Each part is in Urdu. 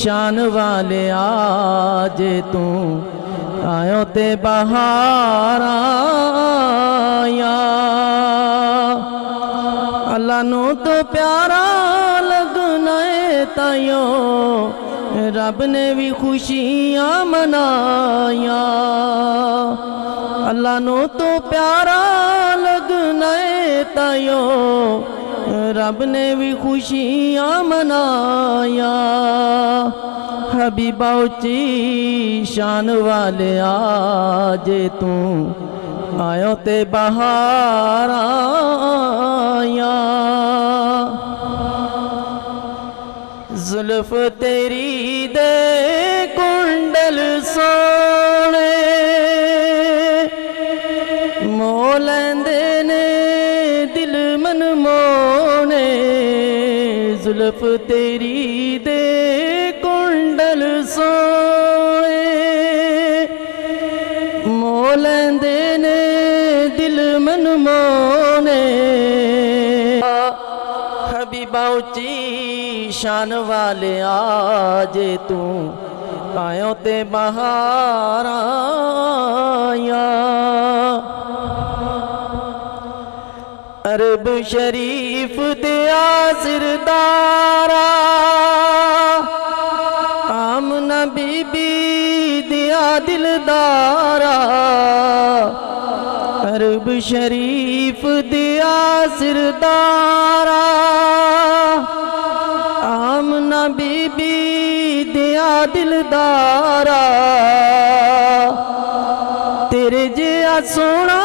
شان والے آج تو آیوں تے بہار آیا اللہ نو تو پیارا لگنا ہے تائیو رب نے بھی خوشیاں منایا اللہ نو تو پیارا لگنا ہے تائیو رب نے بھی خوشیاں منایا حبیبہ اچھی شان والے آج تو آیوں تے بہار آیا زلف تیری دے کنڈل سونے مولیندے نے دل من مونے زلف تیری دے کنڈل سونے مولیندے نے دل من مونے حبیبہ اچھی شان والے آج تو آیوں تے بہار آیا عرب شریف دیا سردارا آمنہ بی بی دیا دلدارا عرب شریف دیا سردارا آمنہ بی بی دیا دلدارا تیرے جیا سونا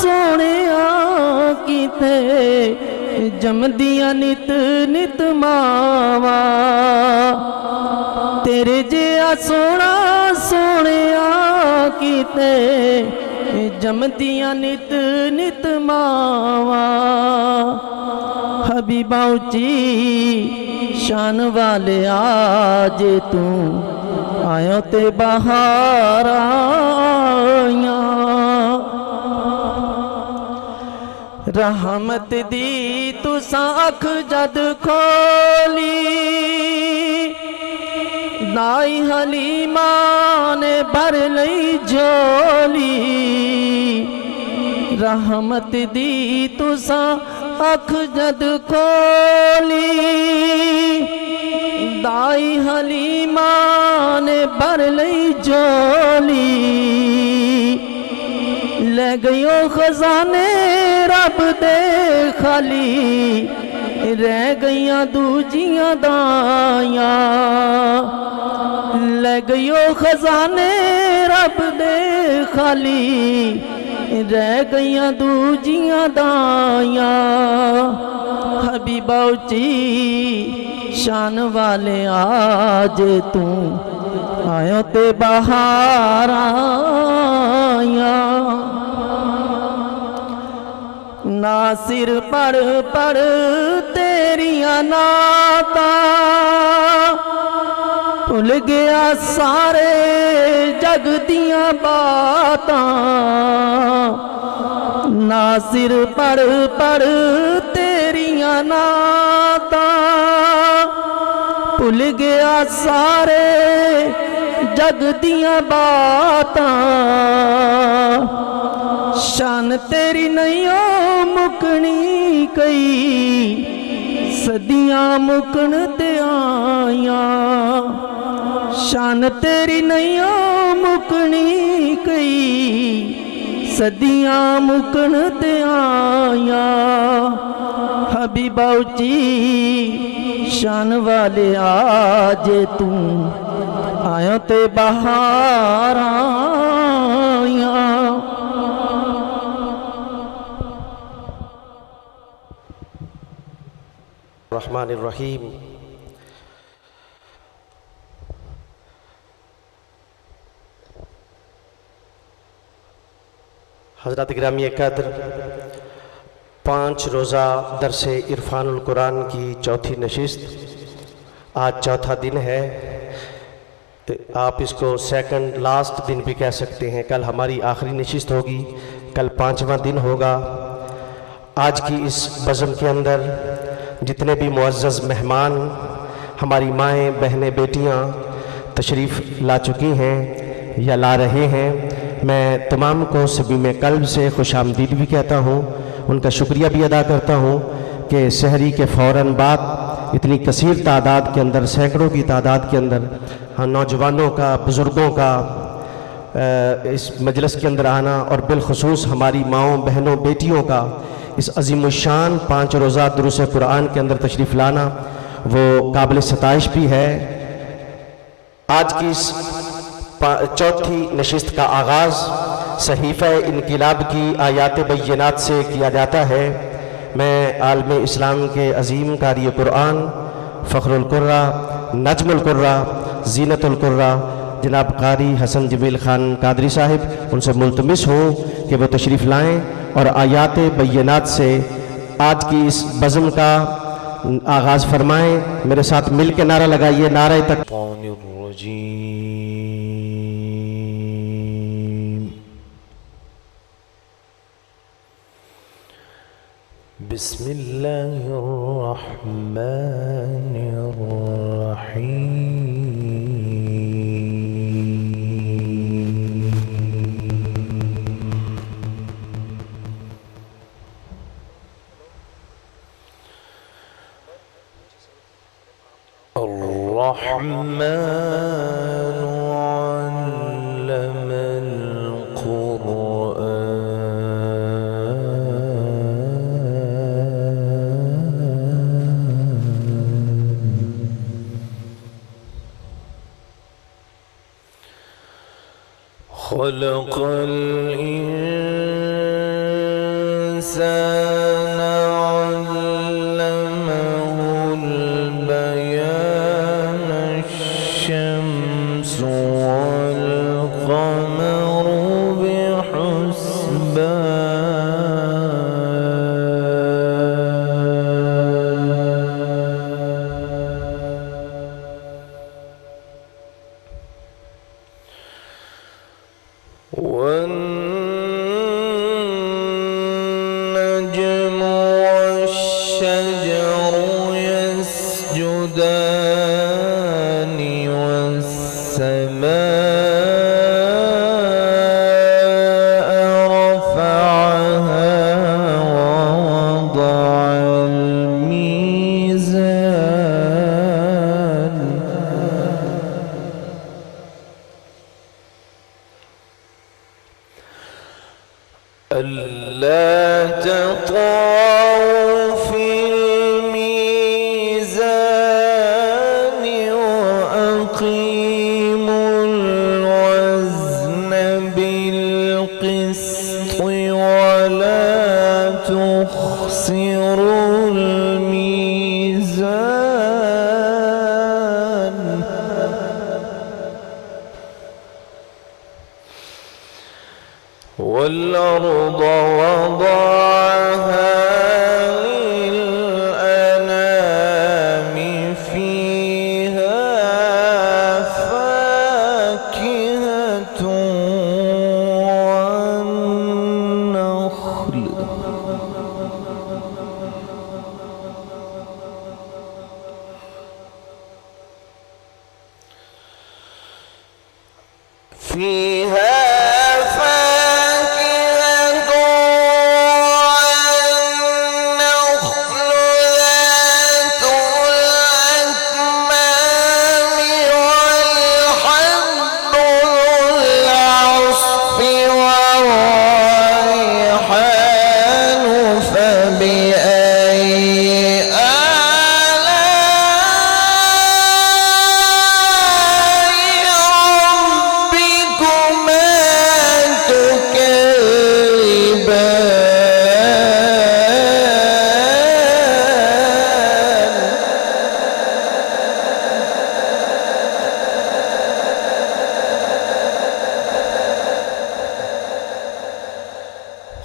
سونے کیتے جم دیا نت نت ماوا تیرے جیا سونا سونے کیتے جم دیا نت نت ماوا حبیبہ اچھی شان والے آج تو آیوں تے بہار آیا رحمت دی تساں اکھ جد کھولی دائی حلیمہ نے بھر لئی جھولی رحمت دی تساں اکھ جد کھولی دائی حلیمہ نے بھر لئی جھولی لے گئیو خزانے رب دے خالی رہ گئیاں دوجیاں دائیاں لے گئیو خزانے رب دے خالی رہ گئیاں دوجیاں دائیاں حبیبہ اچھی شان والے آج تو آیوں تے بہار آیا ناصر پڑھ پڑھ تیریاں نعتاں بھل گیا سارے جگ دیاں باتاں ناصر پڑھ پڑھ تیریاں نعتاں بھل گیا سارے جگ دیاں باتاں شان تیری نہیں مکنی کئی صدیاں مکن تے آیاں شان تیری نہیں مکنی کئی صدیاں مکن تے آیاں حبیبہ اچھی شان والے آج تو آیوں تے بہار آیا الرحمن الرحیم حضرات گرامی قدر 5 روزہ درس عرفان القرآن کی چوتھی نشست آج چوتھا دن ہے آپ اس کو سیکنڈ لاسٹ دن بھی کہہ سکتے ہیں کل ہماری آخری نشست ہوگی کل 5واں دن ہوگا آج کی اس بزم کے اندر جتنے بھی معزز مہمان ہماری مائیں بہنیں بیٹیاں تشریف لا چکی ہیں یا لا رہے ہیں، میں تمام کو صمیم قلب سے خوش آمدید بھی کہتا ہوں، ان کا شکریہ بھی ادا کرتا ہوں کہ سحری کے فوراً بعد اتنی کثیر تعداد کے اندر، سینکڑوں کی تعداد کے اندر نوجوانوں کا، بزرگوں کا اس مجلس کے اندر آنا، اور بالخصوص ہماری ماؤں بہنوں بیٹیوں کا اس عظیم الشان 5 روزہ دروس قرآن کے اندر تشریف لانا وہ قابل ستائش بھی ہے۔ آج کی اس چوتھی نشست کا آغاز صحیفہ انقلاب کی آیات بینات سے کیا جاتا ہے۔ میں عالم اسلام کے عظیم قاری قرآن، فخر القرہ، نجم القرہ، زینت القرہ جناب قاری حسن جمیل خان قادری صاحب، ان سے ملتمس ہوں کہ وہ تشریف لائیں اور آیات بینات سے آج کی اس بزم کا آغاز فرمائیں۔ میرے ساتھ مل کے نعرہ لگائیے، نعرہ تکبیر۔ بسم اللہ الرحمن الرحیم۔ الرحمن علم خلق الإنسان علمه البيان الشمس والقمر والنجم والشجر يسجدان والسماء رفعها ووضع الميزان ألا تطغوا في الميزان وأقيموا الوزن بالقسط ولا تخسروا الميزان والأرض وضعها للأنام فيها فاكهة والنخل فيها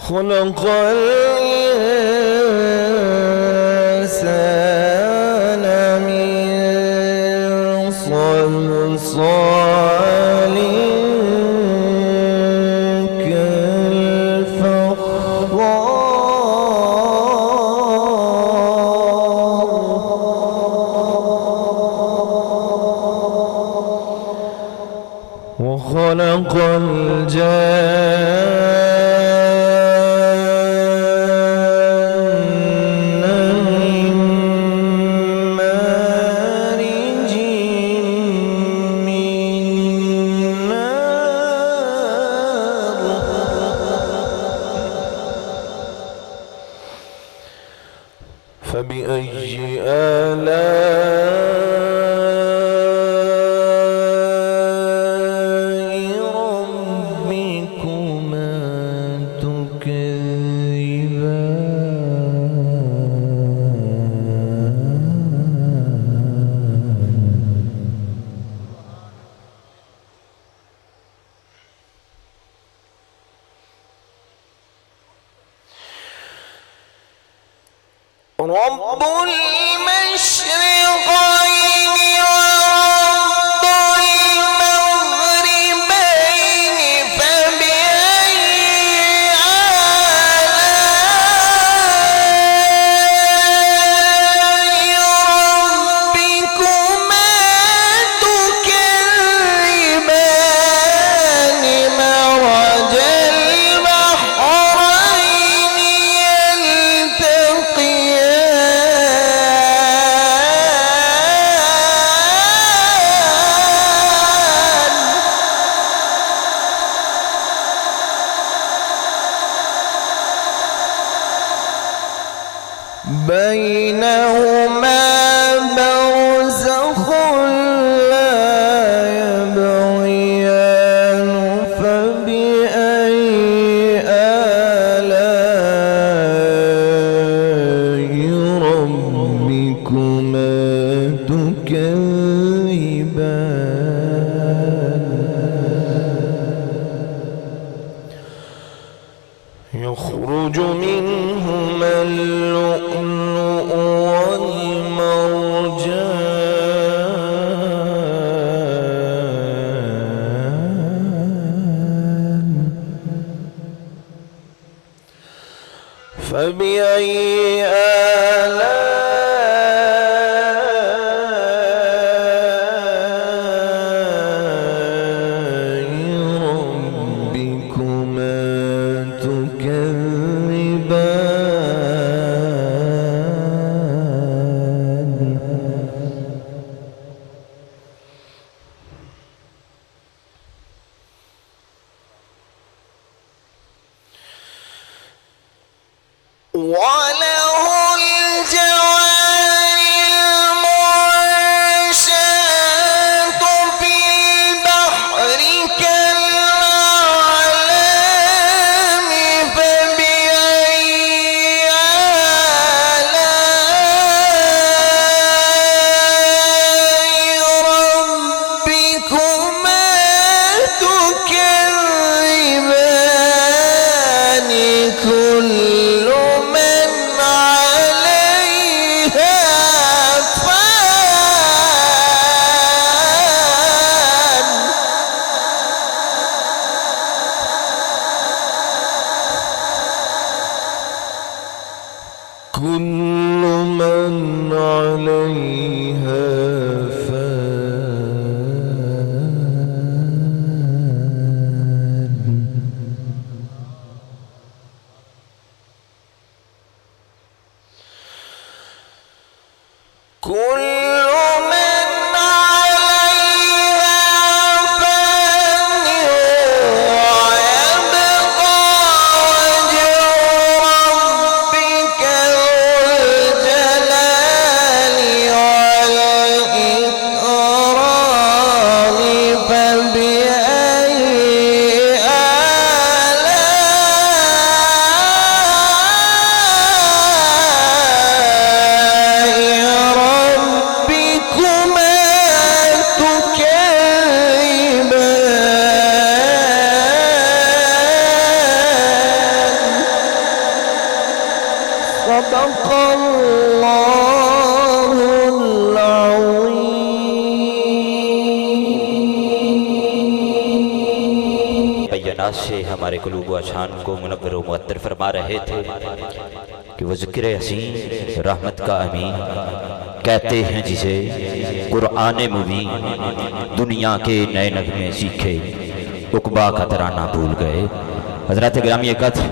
خلق الإنسان من صلصال كالفخار وخلق الجان من مارج من نار فبأي آلاء ربكما تكذبان رب المشرقين ورب المغربين فبأي آلاء ربكما تكذبان مرج البحرين يلتقيان بينهما برزخ لا يبغيان فبأي آلاء ربكما تكذبان يخرج منهما اللؤلؤ والمرجان فبأي آلاء ربكما تكذبان وله الجوار المنشآت في البحر كالأعلام فبأي آلاء ربكما تكذبان كل من عليها فان كل من عليها فان كل من عليها فان ويبقى وجه ربك ذو الجلال والإكرام فبأي آلاء ربكما تكذبان صدق الله العظيم بیانات سے ہمارے قلوب و اذہان کو منور و معطر فرما رہے تھے کہ وہ ذکر حسین رحمت کا امین کہتے ہیں جسے قرآن مبین، دنیا کے نئے نغمے سیکھے، عقبہ کا ترانہ بھول گئے۔ حضرات گرامی قدر،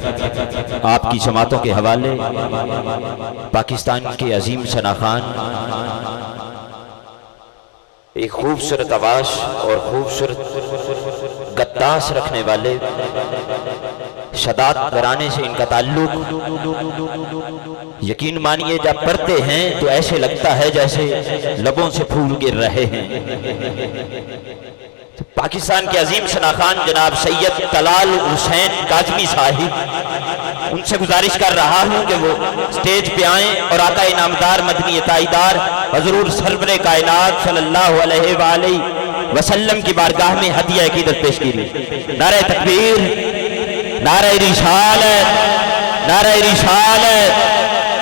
آپ کی سماعتوں کے حوالے پاکستان کے عظیم شناخان، ایک خوبصورت آواز اور خوبصورت گداس رکھنے والے شداد گرانے سے ان کا تعلق، یقین مانیے جب پڑھتے ہیں تو ایسے لگتا ہے جیسے لبوں سے پھول گر رہے ہیں۔ پاکستان کے عظیم شناخان جناب سید طلال حسین کاظمی صاحب، ان سے گزارش کر رہا ہوں کہ وہ سٹیج پہ آئیں اور آقا انعامدار مدنی عطائیدار حضور سرور کائنات صلی اللہ علیہ وآلہ وسلم کی بارگاہ میں ہدیہ عقیدت پیش کیجیے۔ نعرہ تکبیر، نعرہ رسالت، نعرہ رسالت،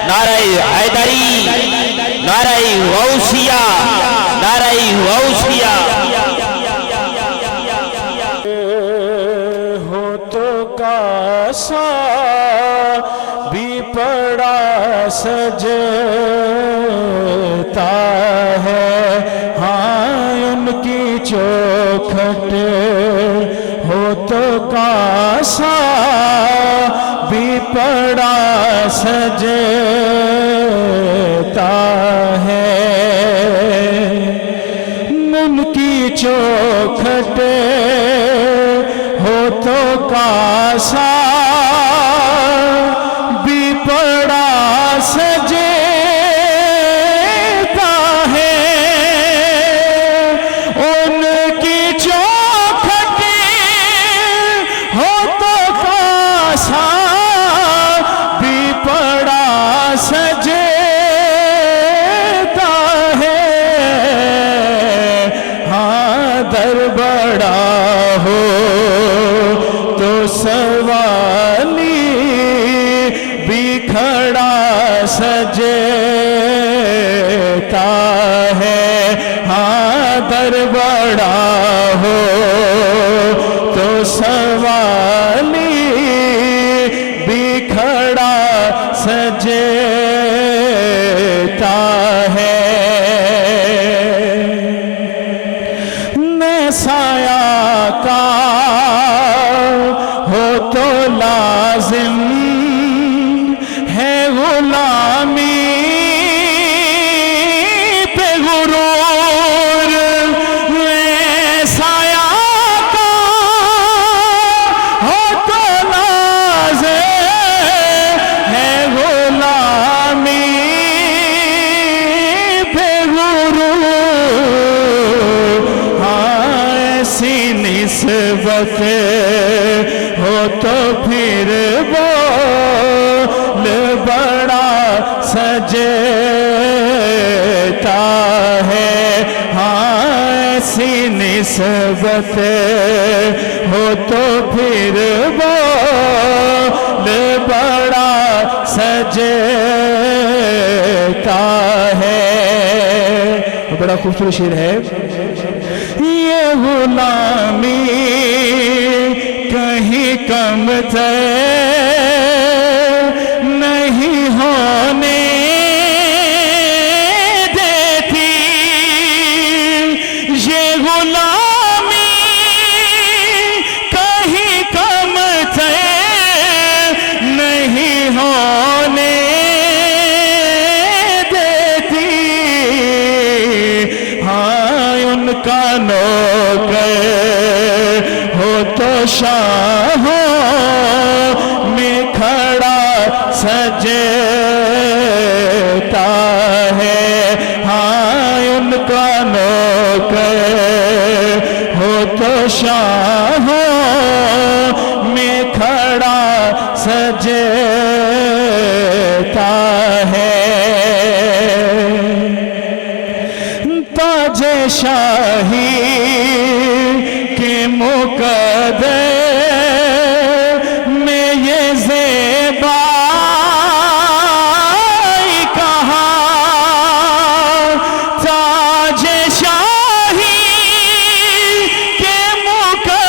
نعرہ حیدری، نعرہ غوثیہ، نعرہ غوثیہ۔ ہو تو کاسا بھی پڑا سجتا ہے، ہاں ان کی چوکھٹ ہو تو کاسا بھی پڑا سجتا ہے، ان کی چوکھٹ ہو تو کاسا بھی پڑا سجتا ہے، ان کی چوکھٹ ہو تو کاسا بھی پڑا سجتا ہے، ہاں در بڑا ہو تو سوالی بھی کھڑا سجتا ہے، ہاں در بڑا ہو تو سوالی بھی کھڑا سجتا ہے۔ میں سایہ کا ہو تو لازم ہے غلامی پہ غرور، میں سایہ کا ہو تو لازم ہے غلامی پہ غرور، ہاں ایسی نسبت ہو تو پھر بول بڑا سجتا ہے، ہاں ایسی نسبت ہو تو پھر بول بڑا سجتا ہے۔ بڑا خوبصورت شعر ہے، یہ غلامی کہیں کم نہیں ہونے دیتی، یہ غلامی کہیں کم نہیں ہونے دیتی، ہاں ان کا نوکر ہو تو شاہوں میں کھڑا سجتا ہے، ہاں ان کا نوکر ہو تو شاہوں میں کھڑا سجتا ہے۔ تاج شاہی کے مقدر میں یہ زیبائی کہاں، تاج شاہی کے مقدر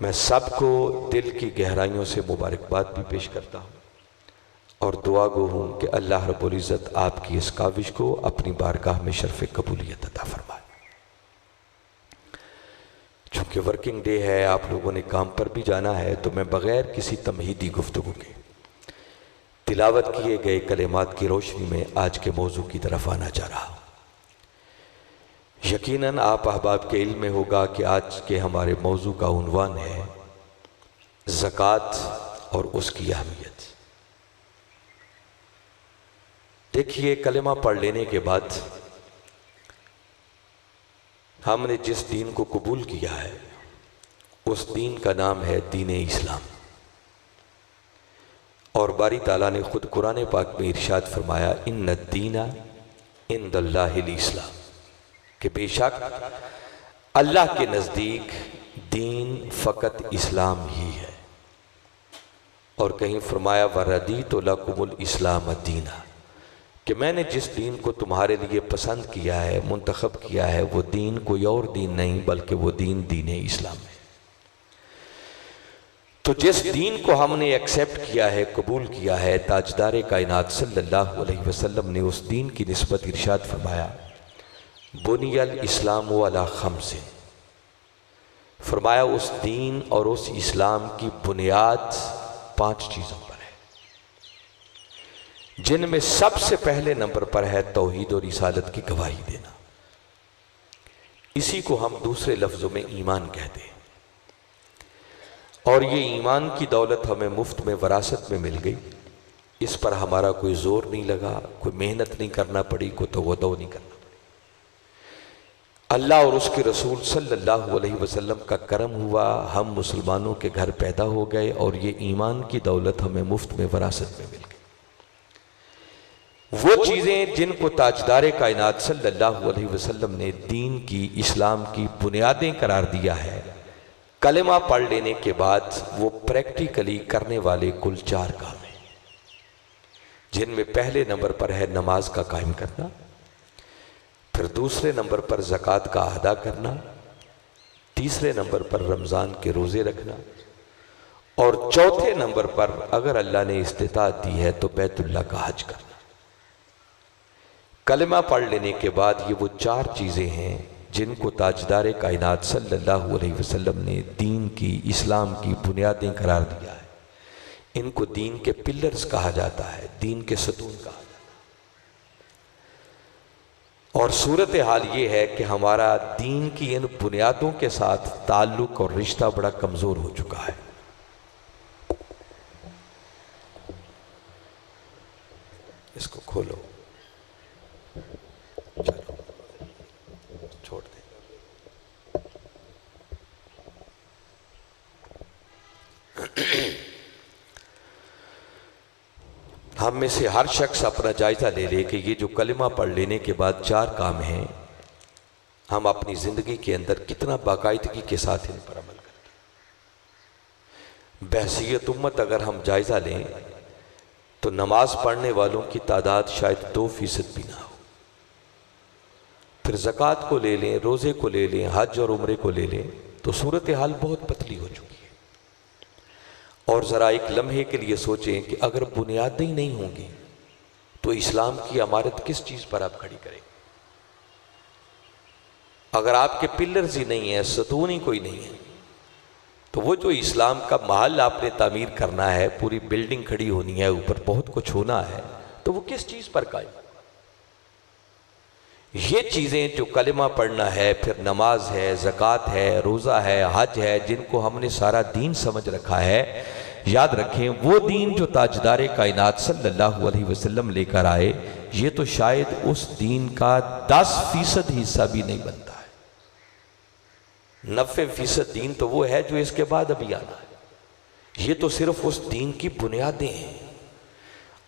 میں سب کو دل کی گہرائیوں سے مبارکباد بھی پیش کرتا ہوں اور دعا گو ہوں کہ اللہ رب العزت آپ کی اس کاوش کو اپنی بارگاہ میں شرف قبولیت عطا فرمائے۔ چونکہ ورکنگ ڈے ہے، آپ لوگوں نے کام پر بھی جانا ہے، تو میں بغیر کسی تمہیدی گفتگو کے تلاوت کیے گئے کلمات کی روشنی میں آج کے موضوع کی طرف آنا چاہ رہا ہوں۔ یقیناً آپ احباب کے علم میں ہوگا کہ آج کے ہمارے موضوع کا عنوان ہے زکوٰۃ اور اس کی اہمیت۔ دیکھیے، کلمہ پڑھ لینے کے بعد ہم نے جس دین کو قبول کیا ہے اس دین کا نام ہے دین اسلام، اور باری تعالیٰ نے خود قرآن پاک میں ارشاد فرمایا ان الدین عند اللہ الاسلام، کہ بے شک اللہ کے نزدیک دین فقط اسلام ہی ہے۔ اور کہیں فرمایا وَرَضِيتُ لَكُمُ الْإِسْلَامَ دِينًا، کہ میں نے جس دین کو تمہارے لیے پسند کیا ہے، منتخب کیا ہے، وہ دین کوئی اور دین نہیں بلکہ وہ دین اسلام ہے۔ تو جس دین کو ہم نے ایکسیپٹ کیا ہے، قبول کیا ہے، تاجدار کائنات صلی اللہ علیہ وسلم نے اس دین کی نسبت ارشاد فرمایا بنی الاسلام علی خمس، فرمایا اس دین اور اس اسلام کی بنیاد 5 چیزوں پر ہے، جن میں سب سے پہلے نمبر پر ہے توحید اور رسالت کی گواہی دینا۔ اسی کو ہم دوسرے لفظوں میں ایمان کہتے ہیں، اور یہ ایمان کی دولت ہمیں مفت میں وراثت میں مل گئی، اس پر ہمارا کوئی زور نہیں لگا، کوئی محنت نہیں کرنا پڑی، کوئی تودو نہیں کرنا پڑی۔ اللہ اور اس کے رسول صلی اللہ علیہ وسلم کا کرم ہوا، ہم مسلمانوں کے گھر پیدا ہو گئے، اور یہ ایمان کی دولت ہمیں مفت میں وراثت میں مل گئی۔ وہ چیزیں جن کو تاجدار کائنات صلی اللہ علیہ وسلم نے دین کی، اسلام کی بنیادیں قرار دیا ہے، کلمہ پڑھ لینے کے بعد وہ پریکٹیکلی کرنے والے کل 4 کام ہیں، جن میں پہلے نمبر پر ہے نماز کا قائم کرنا، پھر دوسرے نمبر پر زکوٰۃ کا ادا کرنا، تیسرے نمبر پر رمضان کے روزے رکھنا، اور چوتھے نمبر پر اگر اللہ نے استطاعت دی ہے تو بیت اللہ کا حج کرنا۔ کلمہ پڑھ لینے کے بعد یہ وہ 4 چیزیں ہیں جن کو تاجدار کائنات صلی اللہ علیہ وسلم نے دین کی، اسلام کی بنیادیں قرار دیا ہے۔ ان کو دین کے پلرز کہا جاتا ہے، دین کے ستون کہا جاتا ہے۔ اور صورتحال یہ ہے کہ ہمارا دین کی ان بنیادوں کے ساتھ تعلق اور رشتہ بڑا کمزور ہو چکا ہے۔ اس کو کھولو، چلو چھوڑ دیں۔ ہم میں سے ہر شخص اپنا جائزہ لے لے کہ یہ جو کلمہ پڑھ لینے کے بعد 4 کام ہیں، ہم اپنی زندگی کے اندر کتنا باقاعدگی کے ساتھ ان پر عمل کرتے ہیں۔ بحیثیت امت اگر ہم جائزہ لیں تو نماز پڑھنے والوں کی تعداد شاید 2% بھی نہ ہو، پھر زکوٰۃ کو لے لیں، روزے کو لے لیں، حج اور عمرے کو لے لیں، تو صورتحال بہت پتلی ہو چکی ہے۔ اور ذرا ایک لمحے کے لیے سوچیں کہ اگر بنیادیں ہی نہیں ہوں گی تو اسلام کی عمارت کس چیز پر آپ کھڑی کریں گے؟ اگر آپ کے پلرز ہی نہیں ہیں، ستون ہی کوئی نہیں ہے، تو وہ جو اسلام کا محل آپ نے تعمیر کرنا ہے، پوری بلڈنگ کھڑی ہونی ہے، اوپر بہت کچھ ہونا ہے، تو وہ کس چیز پر قائم؟ یہ چیزیں جو کلمہ پڑھنا ہے، پھر نماز ہے، زکوٰۃ ہے، روزہ ہے، حج ہے، جن کو ہم نے سارا دین سمجھ رکھا ہے، یاد رکھیں وہ دین جو تاجدار کائنات صلی اللہ علیہ وسلم لے کر آئے، یہ تو شاید اس دین کا 10% حصہ بھی نہیں بنتا ہے۔ 90% دین تو وہ ہے جو اس کے بعد ابھی آنا ہے۔ یہ تو صرف اس دین کی بنیادیں ہیں،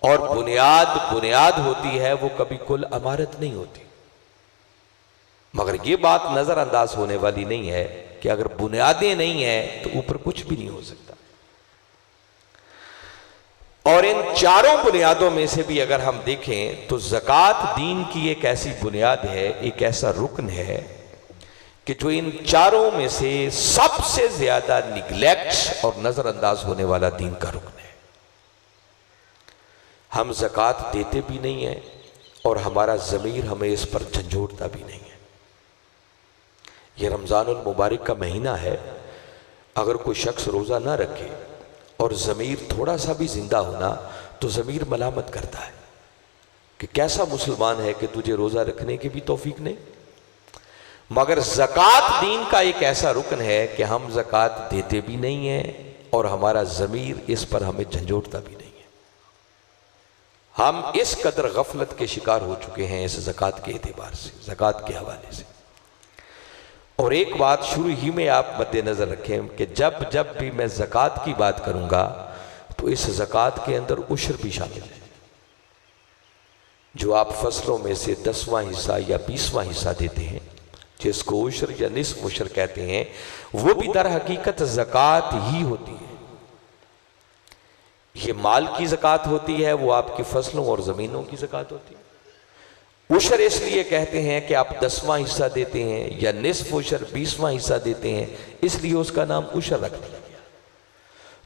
اور بنیاد ہوتی ہے، وہ کبھی کل عمارت نہیں ہوتی۔ مگر یہ بات نظر انداز ہونے والی نہیں ہے کہ اگر بنیادیں نہیں ہیں تو اوپر کچھ بھی نہیں ہو سکتا۔ اور ان 4 بنیادوں میں سے بھی اگر ہم دیکھیں تو زکوٰۃ دین کی ایک ایسی بنیاد ہے، ایک ایسا رکن ہے کہ جو ان چاروں میں سے سب سے زیادہ نگلیکٹ اور نظر انداز ہونے والا دین کا رکن ہے. ہم زکوٰۃ دیتے بھی نہیں ہیں اور ہمارا ضمیر ہمیں اس پر جھنجھوڑتا بھی نہیں ہے. یہ رمضان المبارک کا مہینہ ہے، اگر کوئی شخص روزہ نہ رکھے اور ضمیر تھوڑا سا بھی زندہ ہونا تو ضمیر ملامت کرتا ہے کہ کیسا مسلمان ہے کہ تجھے روزہ رکھنے کی بھی توفیق نہیں. مگر زکوٰۃ دین کا ایک ایسا رکن ہے کہ ہم زکوٰۃ دیتے بھی نہیں ہیں اور ہمارا ضمیر اس پر ہمیں جھنجھوڑتا بھی نہیں ہے. ہم اس قدر غفلت کے شکار ہو چکے ہیں اس زکوٰۃ کے اعتبار سے، زکوٰۃ کے حوالے سے. اور ایک بات شروع ہی میں آپ مد نظر رکھیں کہ جب بھی میں زکوٰۃ کی بات کروں گا تو اس زکوٰۃ کے اندر عشر بھی شامل ہے. جو آپ فصلوں میں سے 10واں حصہ یا 20واں حصہ دیتے ہیں، جس کو عشر یا نصف عشر کہتے ہیں، وہ بھی در حقیقت زکوٰۃ ہی ہوتی ہے. یہ مال کی زکوٰۃ ہوتی ہے، وہ آپ کی فصلوں اور زمینوں کی زکوٰۃ ہوتی ہے. عشر اس لیے کہتے ہیں کہ آپ 10واں حصہ دیتے ہیں یا نصف عشر 20واں حصہ دیتے ہیں، اس لیے اس کا نام عشر رکھ دیا گیا.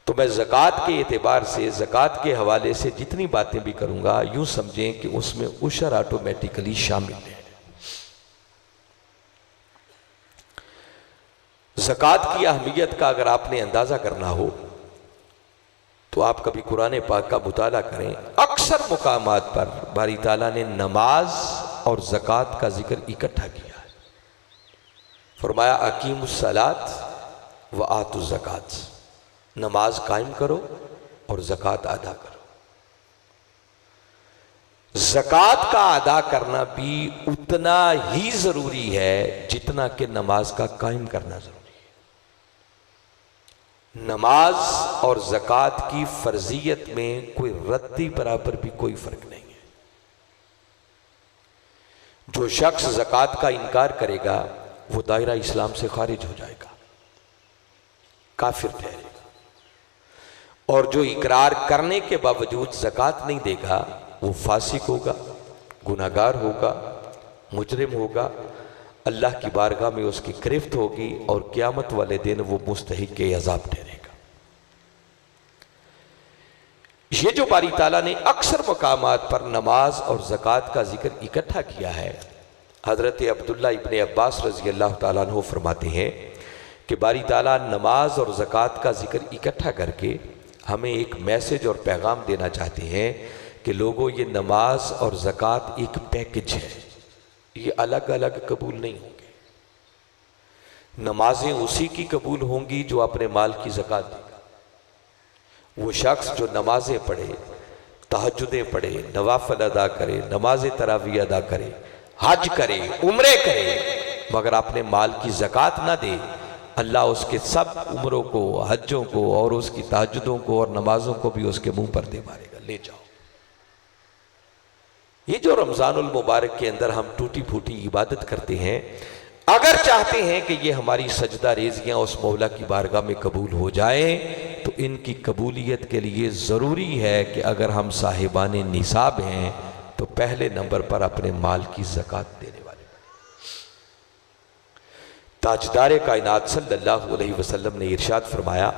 تو میں زکوٰۃ کے اعتبار سے، زکوٰۃ کے حوالے سے جتنی باتیں بھی کروں گا، یوں سمجھیں کہ اس میں عشر آٹومیٹیکلی شامل ہے. زکوٰۃ کی اہمیت کا اگر آپ نے اندازہ کرنا ہو تو آپ کبھی قرآن پاک کا مطالعہ کریں. اکثر مقامات پر باری تعالیٰ نے نماز اور زکوٰۃ کا ذکر اکٹھا کیا ہے. فرمایا اقیموا الصلاۃ وآتوا الزکوٰۃ، نماز قائم کرو اور زکوٰۃ ادا کرو. زکوٰۃ کا ادا کرنا بھی اتنا ہی ضروری ہے جتنا کہ نماز کا قائم کرنا ضروری ہے. نماز اور زکوٰۃ کی فرضیت میں کوئی رتی برابر بھی کوئی فرق نہیں ہے. جو شخص زکوٰۃ کا انکار کرے گا وہ دائرہ اسلام سے خارج ہو جائے گا، کافر ٹھہرے گا. اور جو اقرار کرنے کے باوجود زکوٰۃ نہیں دے گا وہ فاسق ہوگا، گناہگار ہوگا، مجرم ہوگا. اللہ کی بارگاہ میں اس کی گرفت ہوگی اور قیامت والے دن وہ مستحق عذاب ٹھہرے گا. یہ جو باری تعالیٰ نے اکثر مقامات پر نماز اور زکوٰۃ کا ذکر اکٹھا کیا ہے، حضرت عبداللہ ابن عباس رضی اللہ تعالیٰ عنہ فرماتے ہیں کہ باری تعالیٰ نماز اور زکوٰۃ کا ذکر اکٹھا کر کے ہمیں ایک میسج اور پیغام دینا چاہتے ہیں کہ لوگوں، یہ نماز اور زکوٰۃ ایک پیکج ہے، یہ الگ الگ قبول نہیں ہوں گے. نمازیں اسی کی قبول ہوں گی جو اپنے مال کی زکوٰۃ دے گا. وہ شخص جو نمازیں پڑھے، تہجدیں پڑھے، نوافل ادا کرے، نماز تراویح ادا کرے، حج کرے، عمرے کرے، مگر اپنے مال کی زکوٰۃ نہ دے، اللہ اس کے سب عمروں کو، حجوں کو اور اس کی تہجدوں کو اور نمازوں کو بھی اس کے منہ پر دے مارے گا. لے جاؤ. یہ جو رمضان المبارک کے اندر ہم ٹوٹی پھوٹی عبادت کرتے ہیں، اگر چاہتے ہیں کہ یہ ہماری سجدہ ریزیاں اس مولا کی بارگاہ میں قبول ہو جائیں تو ان کی قبولیت کے لیے ضروری ہے کہ اگر ہم صاحبان نصاب ہیں تو پہلے نمبر پر اپنے مال کی زکوٰۃ دینے والے. تاجدار کائنات صلی اللہ علیہ وسلم نے ارشاد فرمایا،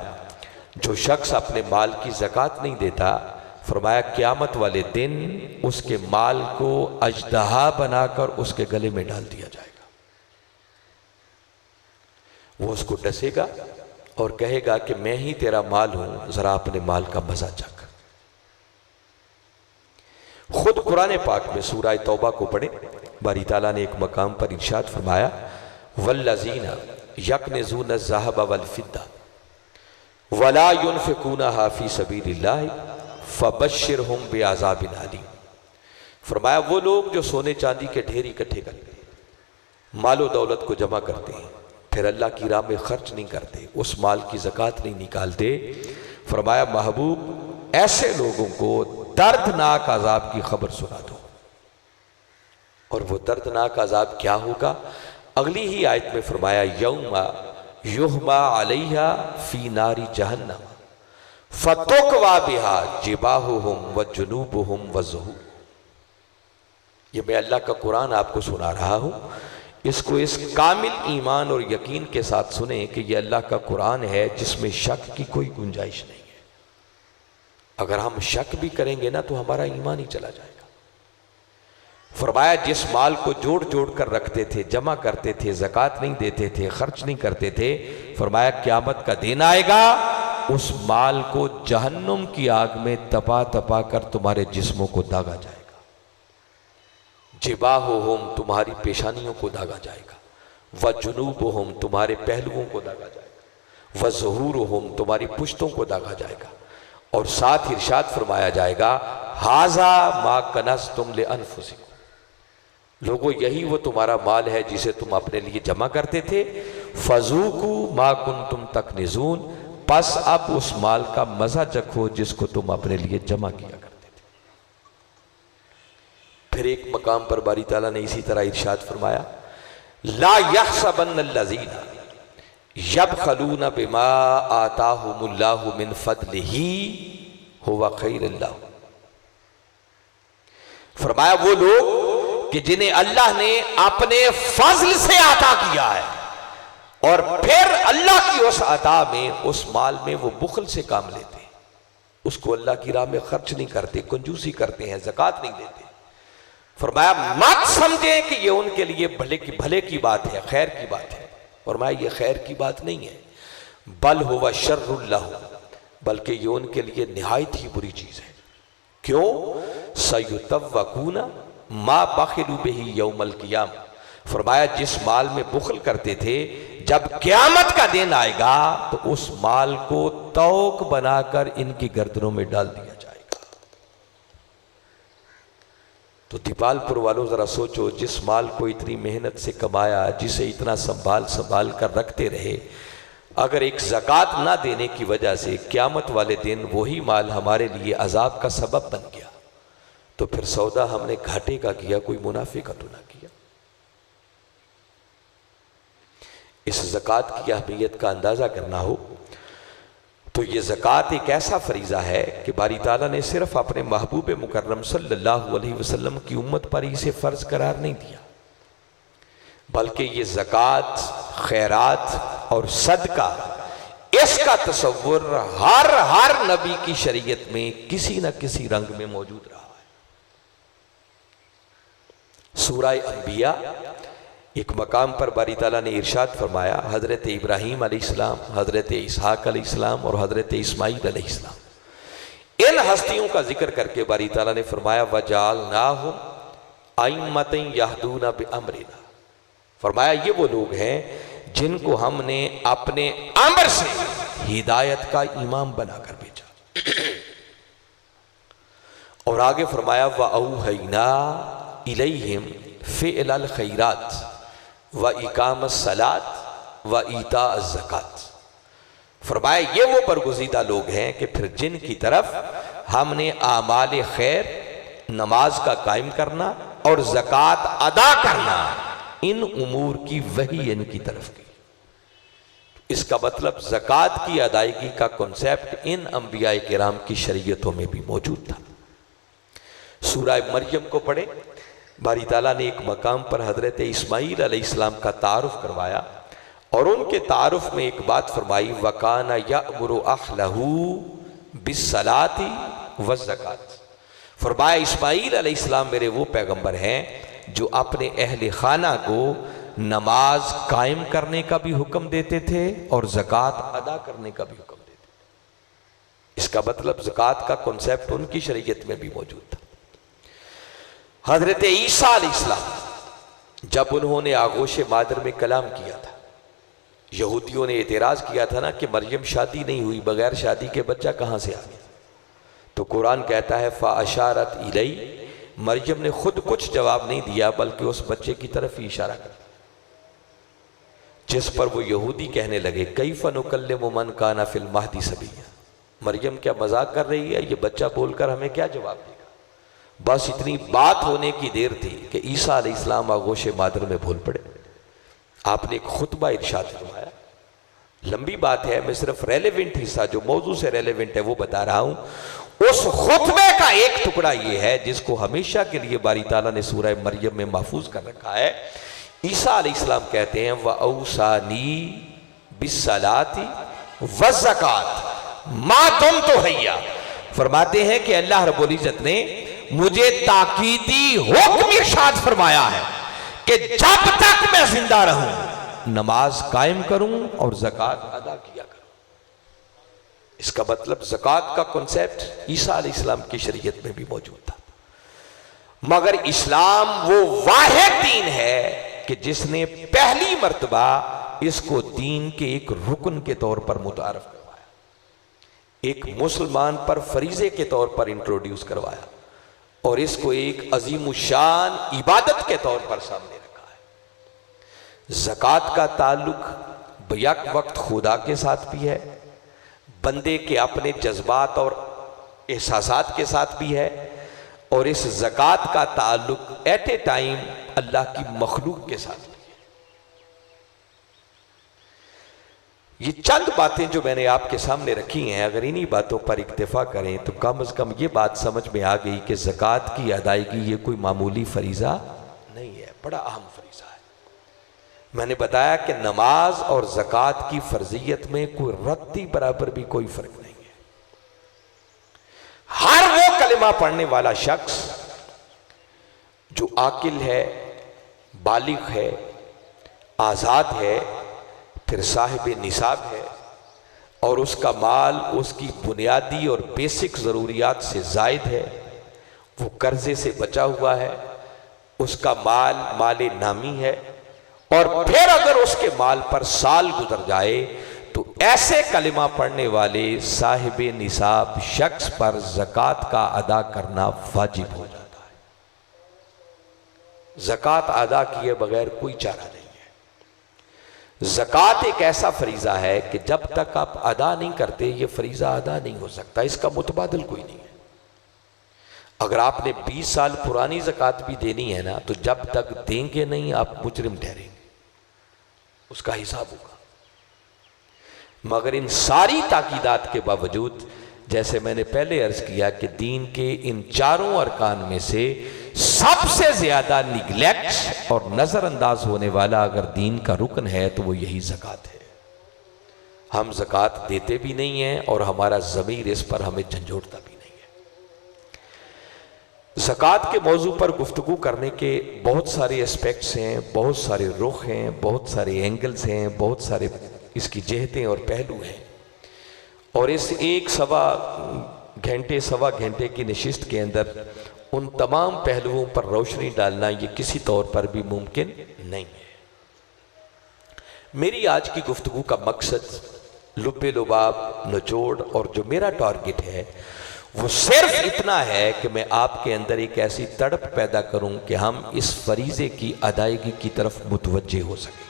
جو شخص اپنے مال کی زکوٰۃ نہیں دیتا، فرمایا قیامت والے دن اس کے مال کو اژدہا بنا کر اس کے گلے میں ڈال دیا جائے گا. وہ اس کو ڈسے گا اور کہے گا کہ میں ہی تیرا مال ہوں، ذرا اپنے مال کا مزہ چکھ. خود قرآن پاک میں سورہ توبہ کو پڑھیں، باری تعالیٰ نے ایک مقام پر ارشاد فرمایا، والذین یکنزون الذہب والفضہ ولا ينفقونها فی سبیل اللہ فبشرہم بعذاب علیم. فرمایا وہ لوگ جو سونے چاندی کے ڈھیر اکٹھے کرتے ہیں، مال و دولت کو جمع کرتے ہیں، پھر اللہ کی راہ میں خرچ نہیں کرتے، اس مال کی زکوٰۃ نہیں نکالتے، فرمایا محبوب ایسے لوگوں کو دردناک عذاب کی خبر سنا دو. اور وہ دردناک عذاب کیا ہوگا؟ اگلی ہی آیت میں فرمایا، یوم یحمى علیہا فی نار جہنم فتکوی بہا جباہہم وجنوبہم وظہور. یہ میں اللہ کا قرآن آپ کو سنا رہا ہوں. اس کو اس کامل ایمان اور یقین کے ساتھ سنیں کہ یہ اللہ کا قرآن ہے جس میں شک کی کوئی گنجائش نہیں ہے۔ اگر ہم شک بھی کریں گے نا تو ہمارا ایمان ہی چلا جائے گا۔ فرمایا جس مال کو جوڑ جوڑ کر رکھتے تھے، جمع کرتے تھے، زکوٰۃ نہیں دیتے تھے، خرچ نہیں کرتے تھے، فرمایا قیامت کا دن آئے گا، اس مال کو جہنم کی آگ میں تپا تپا کر تمہارے جسموں کو داغا جائے گا۔ جباہہم تمہاری پیشانیوں کو داغا جائے گا، وجنوبہم تمہارے پہلوؤں کو داغا جائے گا، وظہورہم تمہاری پشتوں کو داغا جائے گا، اور ساتھ ارشاد فرمایا جائے گا ھذا ما کنزتم لانفسکم، لوگو یہی وہ تمہارا مال ہے جسے تم اپنے لیے جمع کرتے تھے، فذوقوا ما کنتم تکنزون، پس اب اس مال کا مزہ چکھو جس کو تم اپنے لیے جمع کیا کرتے تھے۔ پھر ایک مقام پر باری تعالیٰ نے اسی طرح ارشاد فرمایا لا یحسبن الذین یبخلون بما آتاہم اللہ من فضلہ ھو خیر لہم، فرمایا وہ لوگ کہ جنہیں اللہ نے اپنے فضل سے عطا کیا ہے اور پھر اللہ کی اس عطا میں، اس مال میں وہ بخل سے کام لیتے ہیں، اس کو اللہ کی راہ میں خرچ نہیں کرتے، کنجوسی کرتے ہیں، زکوٰۃ نہیں دیتے، فرمایا مت سمجھیں کہ یہ ان کے لیے بھلے کی بات ہے، خیر کی بات ہے، فرمایا یہ خیر کی بات نہیں ہے، بل ہوا شر لہم، بلکہ یہ ان کے لیے نہایت ہی بری چیز ہے۔ کیوں؟ سیطوقون ما بخلوا بہ یوم القیامہ، فرمایا جس مال میں بخل کرتے تھے جب قیامت کا دن آئے گا تو اس مال کو توق بنا کر ان کی گردنوں میں ڈال دیا جائے گا۔ تو دیپال پور والوں ذرا سوچو، جس مال کو اتنی محنت سے کمایا، جسے اتنا سنبھال کر رکھتے رہے، اگر ایک زکوٰۃ نہ دینے کی وجہ سے قیامت والے دن وہی مال ہمارے لیے عذاب کا سبب بن گیا، تو پھر سودا ہم نے گھاٹے کا کیا، کوئی منافع کا تو نہ کیا۔ اس زکوٰۃ کی اہمیت کا اندازہ کرنا ہو تو یہ زکوٰۃ ایک ایسا فریضہ ہے کہ باری تعالیٰ نے صرف اپنے محبوب مکرم صلی اللہ علیہ وسلم کی امت پر اسے فرض قرار نہیں دیا، بلکہ یہ زکوٰۃ، خیرات اور صدقہ، اس کا تصور ہر نبی کی شریعت میں کسی نہ کسی رنگ میں موجود رہا ہے۔ سورہ انبیاء ایک مقام پر باری تعالیٰ نے ارشاد فرمایا، حضرت ابراہیم علیہ السلام، حضرت اسحاق علیہ السلام اور حضرت اسماعیل علیہ السلام، ان ہستیوں کا ذکر کر کے باری تعالیٰ نے فرمایا وَجَعَلْنَاهُمْ أَئِمَّةً يَهْدُونَ بِأَمْرِنَا، فرمایا یہ وہ لوگ ہیں جن کو ہم نے اپنے امر سے ہدایت کا امام بنا کر بھیجا۔ اور آگے فرمایا وَأَوْحَيْنَا إِلَيْهِمْ فِعْلَ الْخَيْرَاتِ وَإِقَامَ الصَّلَاةِ وَإِيتَاءَ الزَّكَاةِ، فرمایا یہ وہ برگزیدہ لوگ ہیں کہ پھر جن کی طرف ہم نے اعمال خیر، نماز کا قائم کرنا اور زکوٰۃ ادا کرنا، ان امور کی وحی ان کی طرف کی۔ اس کا مطلب زکوٰۃ کی ادائیگی کا کنسیپٹ ان انبیاء کرام کی شریعتوں میں بھی موجود تھا۔ سورہ مریم کو پڑھیں، باری تعالیٰ نے ایک مقام پر حضرت اسماعیل علیہ السلام کا تعارف کروایا اور ان کے تعارف میں ایک بات فرمائی وَكَانَ يَأْمُرُ أَهْلَهُ بِالصَّلَاةِ وَالزَّكَاةِ، فرمایا اسماعیل علیہ السلام میرے وہ پیغمبر ہیں جو اپنے اہل خانہ کو نماز قائم کرنے کا بھی حکم دیتے تھے اور زکوٰۃ ادا کرنے کا بھی حکم دیتے تھے۔ اس کا مطلب زکوٰۃ کا کنسیپٹ ان کی شریعت میں بھی موجود تھا۔ حضرت عیسیٰ علیہ السلام جب انہوں نے آغوش مادر میں کلام کیا تھا، یہودیوں نے اعتراض کیا تھا نا کہ مریم شادی نہیں ہوئی، بغیر شادی کے بچہ کہاں سے آ گیا، تو قرآن کہتا ہے فَأَشَارَتْ إِلَيْهِ، مریم نے خود کچھ جواب نہیں دیا بلکہ اس بچے کی طرف ہی اشارہ کر دیا، جس پر وہ یہودی کہنے لگے کیف نکلم من کان فی المہد صبیا، مریم کیا مذاق کر رہی ہے، یہ بچہ بول کر ہمیں کیا جواب دے گا۔ بس اتنی بات ہونے کی دیر تھی کہ عیسیٰ علیہ السلام آغوش مادر میں بھول پڑے۔ آپ نے ایک خطبہ ارشاد فرمایا، لمبی بات ہے، میں صرف ریلیونٹ حصہ جو موضوع سے ریلیونٹ ہے وہ بتا رہا ہوں۔ اس خطبے کا ایک ٹکڑا یہ ہے جس کو ہمیشہ کے لیے باری تعالیٰ نے سورہ مریم میں محفوظ کر رکھا ہے۔ عیسیٰ علیہ السلام کہتے ہیں وَأَوْصَانِي بِالصَّلَاةِ وَالزَّكَاةِ مَا دُمْتُ حَيًّا، فرماتے ہیں کہ اللہ رب العزت نے مجھے تاکیدی حکم ارشاد فرمایا ہے کہ جب تک میں زندہ رہوں نماز قائم کروں اور زکوٰۃ ادا کیا کروں۔ اس کا مطلب زکوٰۃ کا کنسیپٹ عیسیٰ علیہ السلام کی شریعت میں بھی موجود تھا، مگر اسلام وہ واحد دین ہے کہ جس نے پہلی مرتبہ اس کو دین کے ایک رکن کے طور پر متعارف کروایا، ایک مسلمان پر فریضے کے طور پر انٹروڈیوس کروایا، اور اس کو ایک عظیم الشان عبادت کے طور پر سامنے رکھا ہے۔ زکوٰۃ کا تعلق بیک وقت خدا کے ساتھ بھی ہے، بندے کے اپنے جذبات اور احساسات کے ساتھ بھی ہے، اور اس زکوٰۃ کا تعلق ایٹ اے ٹائم اللہ کی مخلوق کے ساتھ بھی ہے۔ یہ چند باتیں جو میں نے آپ کے سامنے رکھی ہیں، اگر انہی باتوں پر اکتفا کریں تو کم از کم یہ بات سمجھ میں آ گئی کہ زکوٰۃ کی ادائیگی یہ کوئی معمولی فریضہ نہیں ہے، بڑا اہم فریضہ ہے۔ میں نے بتایا کہ نماز اور زکوٰۃ کی فرضیت میں کوئی رتی برابر بھی کوئی فرق نہیں ہے۔ ہر وہ کلمہ پڑھنے والا شخص جو عاقل ہے، بالغ ہے، آزاد ہے، پھر صاحب نصاب ہے، اور اس کا مال اس کی بنیادی اور بیسک ضروریات سے زائد ہے، وہ قرضے سے بچا ہوا ہے، اس کا مال مال نامی ہے، اور پھر اگر اس کے مال پر سال گزر جائے تو ایسے کلمہ پڑھنے والے صاحب نصاب شخص پر زکوٰۃ کا ادا کرنا واجب ہو جاتا ہے۔ زکوٰۃ ادا کیے بغیر کوئی چارہ نہیں ہے۔ زکوٰۃ ایک ایسا فریضہ ہے کہ جب تک آپ ادا نہیں کرتے یہ فریضہ ادا نہیں ہو سکتا، اس کا متبادل کوئی نہیں ہے۔ اگر آپ نے 20 سال پرانی زکوٰۃ بھی دینی ہے نا تو جب تک دیں گے نہیں آپ مجرم ٹھہریں گے، اس کا حساب ہوگا۔ مگر ان ساری تاکیدات کے باوجود، جیسے میں نے پہلے عرض کیا کہ دین کے ان چاروں ارکان میں سے سب سے زیادہ نیگلیکٹ اور نظر انداز ہونے والا اگر دین کا رکن ہے تو وہ یہی زکوٰۃ ہے۔ ہم زکوٰۃ دیتے بھی نہیں ہیں اور ہمارا ضمیر اس پر ہمیں جھنجھوڑتا بھی نہیں ہے۔ زکوٰۃ کے موضوع پر گفتگو کرنے کے بہت سارے اسپیکٹس ہیں، بہت سارے رخ ہیں، بہت سارے اینگلز ہیں، بہت سارے اس کی جہتیں اور پہلو ہیں، اور اس ایک سوا گھنٹے کی نشست کے اندر ان تمام پہلوؤں پر روشنی ڈالنا یہ کسی طور پر بھی ممکن نہیں ہے۔ میری آج کی گفتگو کا مقصد لب لباب نچوڑ اور جو میرا ٹارگٹ ہے وہ صرف اتنا ہے کہ میں آپ کے اندر ایک ایسی تڑپ پیدا کروں کہ ہم اس فریضے کی ادائیگی کی طرف متوجہ ہو سکیں۔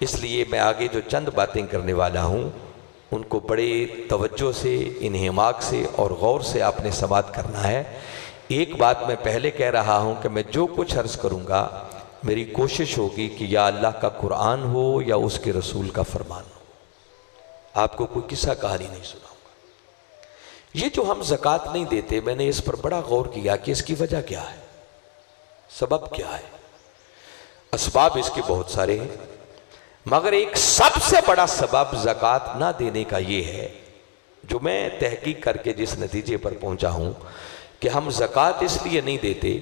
اس لیے میں آگے جو چند باتیں کرنے والا ہوں ان کو بڑے توجہ سے، انہماک سے اور غور سے آپ نے سماعت کرنا ہے۔ ایک بات میں پہلے کہہ رہا ہوں کہ میں جو کچھ عرض کروں گا میری کوشش ہوگی کہ یا اللہ کا قرآن ہو یا اس کے رسول کا فرمان ہو، آپ کو کوئی قصہ کہانی نہیں سناؤں گا۔ یہ جو ہم زکوٰۃ نہیں دیتے، میں نے اس پر بڑا غور کیا کہ اس کی وجہ کیا ہے، سبب کیا ہے۔ اسباب اس کے بہت سارے ہیں، مگر ایک سب سے بڑا سبب زکوٰۃ نہ دینے کا یہ ہے، جو میں تحقیق کر کے جس نتیجے پر پہنچا ہوں کہ ہم زکوٰۃ اس لیے نہیں دیتے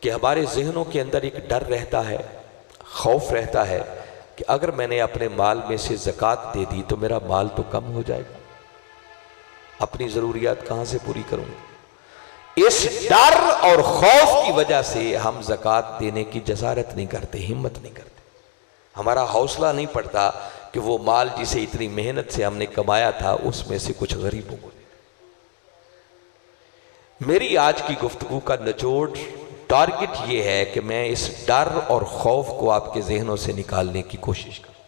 کہ ہمارے ذہنوں کے اندر ایک ڈر رہتا ہے، خوف رہتا ہے کہ اگر میں نے اپنے مال میں سے زکوٰۃ دے دی تو میرا مال تو کم ہو جائے گا، اپنی ضروریات کہاں سے پوری کروں گا۔ اس ڈر اور خوف کی وجہ سے ہم زکوٰۃ دینے کی جسارت نہیں کرتے، ہمت نہیں کرتے، ہمارا حوصلہ نہیں پڑتا کہ وہ مال جسے اتنی محنت سے ہم نے کمایا تھا اس میں سے کچھ غریبوں کو دے۔ میری آج کی گفتگو کا نچوڑ ٹارگٹ یہ ہے کہ میں اس ڈر اور خوف کو آپ کے ذہنوں سے نکالنے کی کوشش کروں۔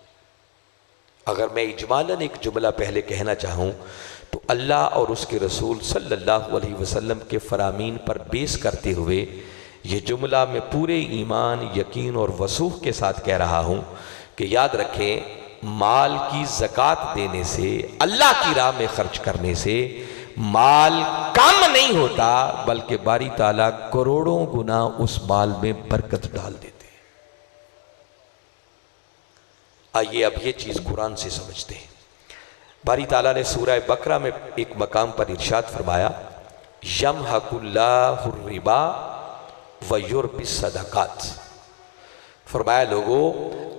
اگر میں اجمالاً ایک جملہ پہلے کہنا چاہوں تو اللہ اور اس کے رسول صلی اللہ علیہ وسلم کے فرامین پر بیس کرتے ہوئے یہ جملہ میں پورے ایمان، یقین اور وثوق کے ساتھ کہہ رہا ہوں کہ یاد رکھیں، مال کی زکوٰۃ دینے سے، اللہ کی راہ میں خرچ کرنے سے مال کم نہیں ہوتا بلکہ باری تعالیٰ کروڑوں گنا اس مال میں برکت ڈال دیتے ہیں۔ آئیے اب یہ چیز قرآن سے سمجھتے ہیں۔ باری تعالیٰ نے سورہ بقرہ میں ایک مقام پر ارشاد فرمایا یمحق اللہ الربا ویربی الصدقات، فرمایا لوگو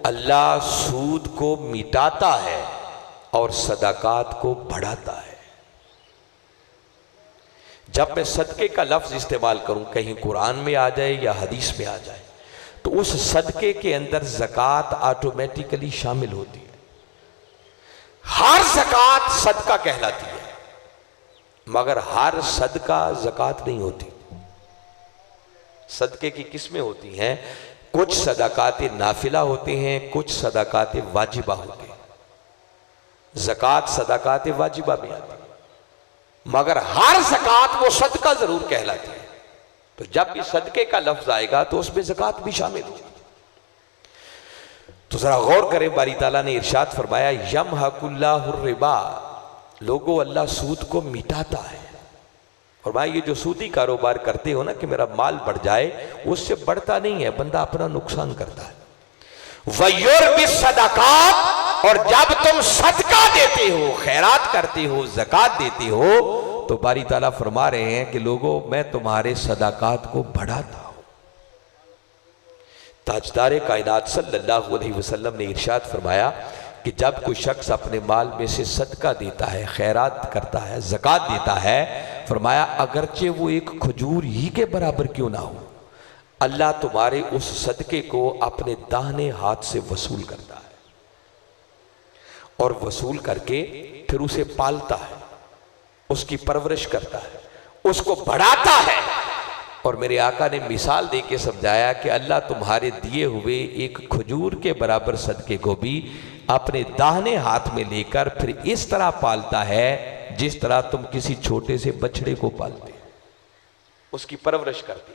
اللہ سود کو مٹاتا ہے اور صدقات کو بڑھاتا ہے۔ جب میں صدقے کا لفظ استعمال کروں کہیں قرآن میں آ جائے یا حدیث میں آ جائے تو اس صدقے کے اندر زکوٰۃ آٹومیٹیکلی شامل ہوتی ہے۔ ہر زکوٰۃ صدقہ کہلاتی ہے مگر ہر صدقہ زکوٰۃ نہیں ہوتی۔ صدقے کی قسمیں ہوتی ہیں، کچھ صدقات نافلہ ہوتے ہیں، کچھ صدقات واجبہ ہوتے ہیں۔ زکوٰۃ صدقات واجبہ میں آتی ہے مگر ہر زکوٰۃ وہ صدقہ ضرور کہلاتی ہے۔ تو جب بھی صدقے کا لفظ آئے گا تو اس میں زکوٰۃ بھی شامل ہوگی۔ تو ذرا غور کریں، باری تعالیٰ نے ارشاد فرمایا یمحق اللہ الربا، لوگو اللہ سود کو مٹاتا ہے۔ فرمایا یہ جو سودی کاروبار کرتے ہو نا کہ میرا مال بڑھ جائے، اس سے بڑھتا نہیں ہے، بندہ اپنا نقصان کرتا ہے۔ وَيُرْبِ الصَّدَقَاتِ، اور جب تم صدقہ دیتے ہو، خیرات کرتے ہو، زکوٰۃ دیتے ہو، تو باری تعالیٰ فرما رہے ہیں کہ لوگوں میں تمہارے صدقات کو بڑھاتا ہوں۔ تاجدار کائنات صلی اللہ علیہ وسلم نے ارشاد فرمایا کہ جب کوئی شخص اپنے مال میں سے صدقہ دیتا ہے، خیرات کرتا ہے، زکوٰۃ دیتا ہے، فرمایا اگرچہ وہ ایک کھجور ہی کے برابر کیوں نہ ہو، اللہ تمہارے اس صدقے کو اپنے داہنے ہاتھ سے وصول کرتا ہے، اور وصول کر کے پھر اسے پالتا ہے، اس کی پرورش کرتا ہے، اس کو بڑھاتا ہے۔ اور میرے آقا نے مثال دے کے سمجھایا کہ اللہ تمہارے دیے ہوئے ایک کھجور کے برابر صدقے کو بھی اپنے داہنے ہاتھ میں لے کر پھر اس طرح پالتا ہے جس طرح تم کسی چھوٹے سے بچڑے کو پالتے، اس کی پرورش کرتے،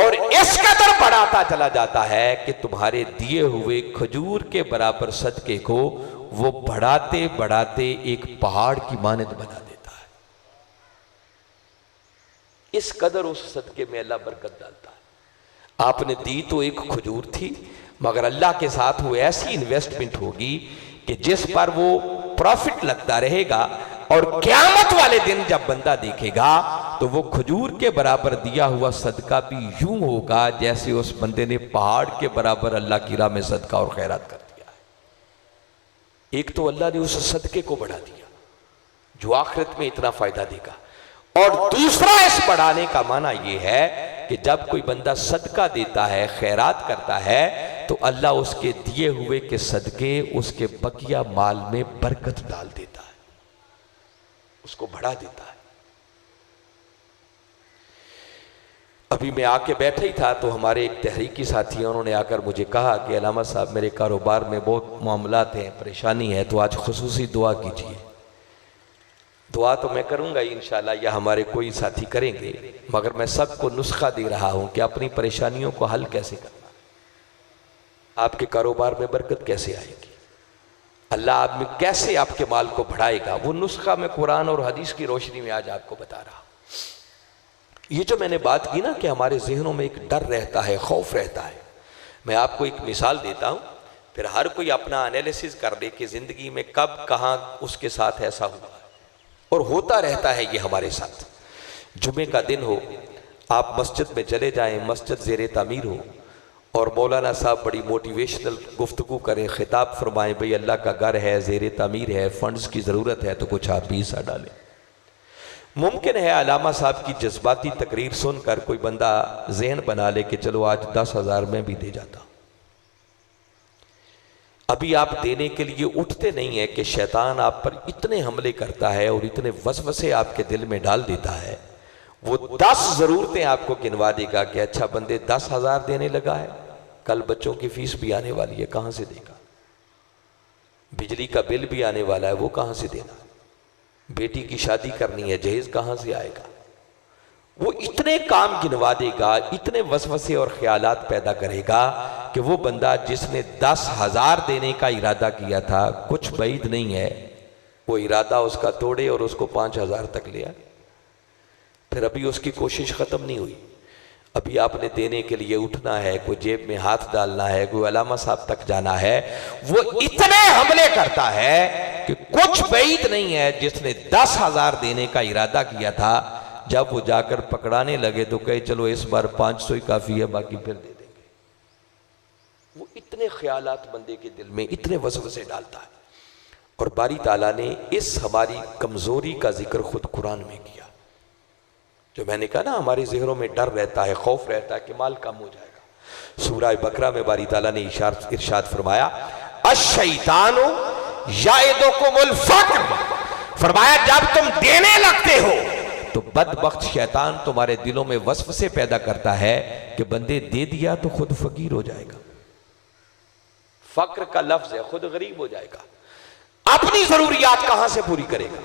اور اس قدر بڑھاتا چلا جاتا ہے کہ تمہارے دیے ہوئے کھجور کے برابر صدقے کو وہ بڑھاتے بڑھاتے ایک پہاڑ کی مانند بنا دیتا ہے۔ اس قدر اس صدقے میں اللہ برکت ڈالتا ہے۔ آپ نے دی تو ایک کھجور تھی مگر اللہ کے ساتھ وہ ایسی انویسٹمنٹ ہوگی کہ جس پر وہ پروفٹ لگتا رہے گا، اور قیامت والے دن جب بندہ دیکھے گا تو وہ کھجور کے برابر دیا ہوا صدقہ بھی یوں ہوگا جیسے اس بندے نے پہاڑ کے برابر اللہ کی راہ میں صدقہ اور خیرات کر دیا ہے۔ ایک تو اللہ نے اس صدقے کو بڑھا دیا جو آخرت میں اتنا فائدہ دے گا، اور دوسرا اس بڑھانے کا معنی یہ ہے کہ جب کوئی بندہ صدقہ دیتا ہے، خیرات کرتا ہے، تو اللہ اس کے دیے ہوئے کے صدقے اس کے بقیہ مال میں برکت ڈال دیتا ہے، اس کو بڑھا دیتا ہے۔ ابھی میں آ کے بیٹھا ہی تھا تو ہمارے ایک تحریکی ساتھی ہیں، انہوں نے آ کر مجھے کہا کہ علامہ صاحب میرے کاروبار میں بہت معاملات ہیں، پریشانی ہے، تو آج خصوصی دعا کیجیے۔ دعا تو میں کروں گا انشاءاللہ، یا ہمارے کوئی ساتھی کریں گے، مگر میں سب کو نسخہ دے رہا ہوں کہ اپنی پریشانیوں کو حل کیسے کرنا، آپ کے کاروبار میں برکت کیسے آئے گی، اللہ آپ میں کیسے آپ کے مال کو بڑھائے گا، وہ نسخہ میں قرآن اور حدیث کی روشنی میں آج آپ کو بتا رہا ہوں۔ یہ جو میں نے بات کی نا کہ ہمارے ذہنوں میں ایک ڈر رہتا ہے، خوف رہتا ہے، میں آپ کو ایک مثال دیتا ہوں، پھر ہر کوئی اپنا انالیسس کر لے کہ زندگی میں کب کہاں اس کے ساتھ ایسا ہوا، اور ہوتا رہتا ہے یہ ہمارے ساتھ۔ جمعے کا دن ہو، آپ مسجد میں چلے جائیں، مسجد زیر تعمیر ہو، اور مولانا صاحب بڑی موٹیویشنل گفتگو کریں، خطاب فرمائیں، بھئی اللہ کا گھر ہے، زیر تعمیر ہے، فنڈز کی ضرورت ہے، تو کچھ آپ بھی حصہ ڈالیں۔ ممکن ہے علامہ صاحب کی جذباتی تقریر سن کر کوئی بندہ ذہن بنا لے کہ چلو آج 10,000 میں بھی دے جاتا۔ ابھی آپ دینے کے لیے اٹھتے نہیں ہیں کہ شیطان آپ پر اتنے حملے کرتا ہے اور اتنے وسوسے آپ کے دل میں ڈال دیتا ہے، وہ 10 ضرورتیں آپ کو گنوا دے گا کہ اچھا بندے 10,000 دینے لگا ہے، کل بچوں کی فیس بھی آنے والی ہے، کہاں سے دے گا، بجلی کا بل بھی آنے والا ہے، وہ کہاں سے دینا، بیٹی کی شادی کرنی ہے، جہیز کہاں سے آئے گا، وہ اتنے کام گنوا دے گا، اتنے وسوسے اور خیالات پیدا کرے گا کہ وہ بندہ جس نے 10,000 دینے کا ارادہ کیا تھا، کچھ بعید نہیں ہے وہ ارادہ اس کا توڑے اور اس کو 5,000 تک لے آئے. پھر ابھی اس کی کوشش ختم نہیں ہوئی. ابھی آپ نے دینے کے لیے اٹھنا ہے, کوئی جیب میں ہاتھ ڈالنا ہے, کوئی علامہ صاحب تک جانا ہے. وہ اتنے حملے کرتا ہے کہ کچھ بعید نہیں ہے جس نے 10,000 دینے کا ارادہ کیا تھا, جب وہ جا کر پکڑانے لگے تو کہے چلو اس بار 500 ہی کافی ہے, باقی پھر دے دیں گے. وہ اتنے خیالات بندے کے دل میں, اتنے وسوسے ڈالتا ہے. اور باری تعالیٰ نے اس ہماری کمزوری کا ذکر خود قرآن میں کیا. جو میں نے کہا نا ہمارے ذہنوں میں ڈر رہتا ہے, خوف رہتا ہے کہ مال کم ہو جائے گا. سورہ بقرہ میں باری تعالیٰ نے ارشاد فرمایا الشیطان یعدکم الفقر, فرمایا جب تم دینے لگتے ہو تو بدبخت شیطان تمہارے دلوں میں وسوسے پیدا کرتا ہے کہ بندے دے دیا تو خود فقیر ہو جائے گا. فقر کا لفظ ہے, خود غریب ہو جائے گا, اپنی ضروریات کہاں سے پوری کرے گا.